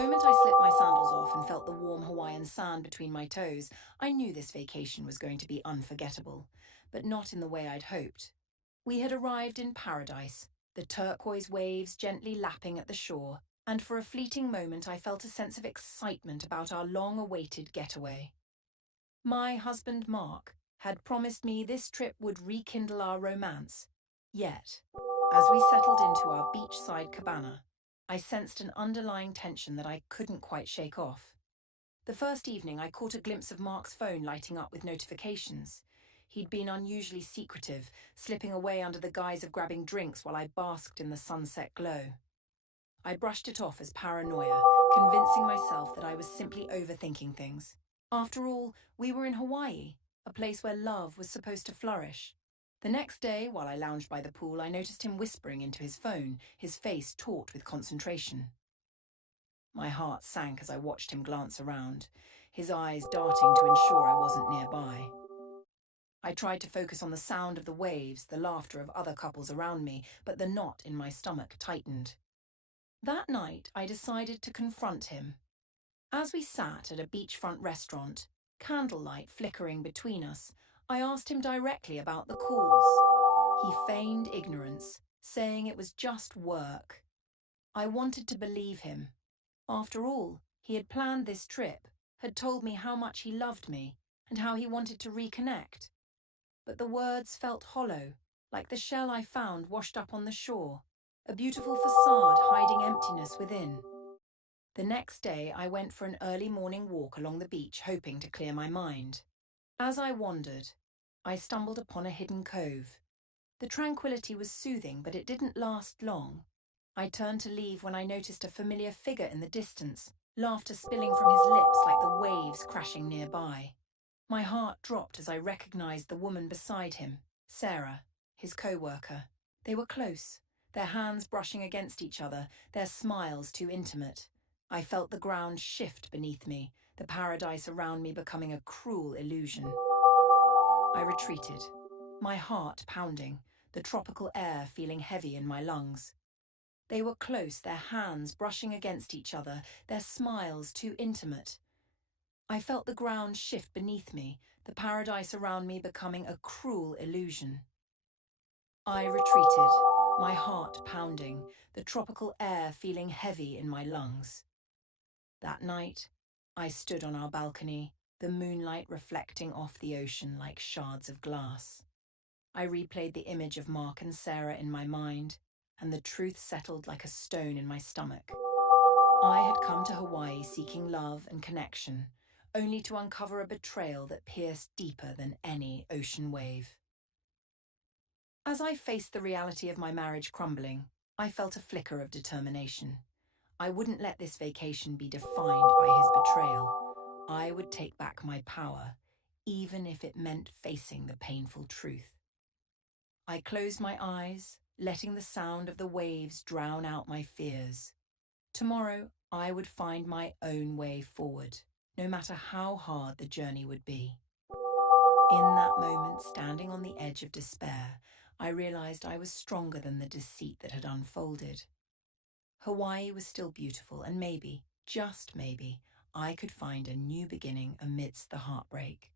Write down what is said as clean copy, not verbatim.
moment I slipped my sandals off and felt the warm Hawaiian sand between my toes, I knew this vacation was going to be unforgettable, but not in the way I'd hoped. We had arrived in paradise, the turquoise waves gently lapping at the shore, and for a fleeting moment I felt a sense of excitement about our long-awaited getaway. My husband, Mark, had promised me this trip would rekindle our romance. Yet, as we settled into our beachside cabana, I sensed an underlying tension that I couldn't quite shake off. The first evening, I caught a glimpse of Mark's phone lighting up with notifications. He'd been unusually secretive, slipping away under the guise of grabbing drinks while I basked in the sunset glow. I brushed it off as paranoia, convincing myself that I was simply overthinking things. After all, we were in Hawaii, a place where love was supposed to flourish. The next day, while I lounged by the pool, I noticed him whispering into his phone, his face taut with concentration. My heart sank as I watched him glance around, his eyes darting to ensure I wasn't nearby. I tried to focus on the sound of the waves, the laughter of other couples around me, but the knot in my stomach tightened. That night, I decided to confront him. As we sat at a beachfront restaurant, candlelight flickering between us, I asked him directly about the calls. He feigned ignorance, saying it was just work. I wanted to believe him. After all, he had planned this trip, had told me how much he loved me, and how he wanted to reconnect. But the words felt hollow, like the shell I found washed up on the shore, a beautiful facade hiding emptiness within. The next day, I went for an early morning walk along the beach, hoping to clear my mind. As I wandered, I stumbled upon a hidden cove. The tranquility was soothing, but it didn't last long. I turned to leave when I noticed a familiar figure in the distance, laughter spilling from his lips like the waves crashing nearby. My heart dropped as I recognized the woman beside him, Sarah, his co-worker. They were close, their hands brushing against each other, their smiles too intimate. I felt the ground shift beneath me, the paradise around me becoming a cruel illusion. I retreated, my heart pounding, the tropical air feeling heavy in my lungs. They were close, their hands brushing against each other, their smiles too intimate. I felt the ground shift beneath me, the paradise around me becoming a cruel illusion. I retreated, my heart pounding, the tropical air feeling heavy in my lungs. That night, I stood on our balcony, the moonlight reflecting off the ocean like shards of glass. I replayed the image of Mark and Sarah in my mind, and the truth settled like a stone in my stomach. I had come to Hawaii seeking love and connection, only to uncover a betrayal that pierced deeper than any ocean wave. As I faced the reality of my marriage crumbling, I felt a flicker of determination. I wouldn't let this vacation be defined by his betrayal. I would take back my power, even if it meant facing the painful truth. I closed my eyes, letting the sound of the waves drown out my fears. Tomorrow, I would find my own way forward, no matter how hard the journey would be. In that moment, standing on the edge of despair, I realized I was stronger than the deceit that had unfolded. Hawaii was still beautiful, and maybe, just maybe, I could find a new beginning amidst the heartbreak.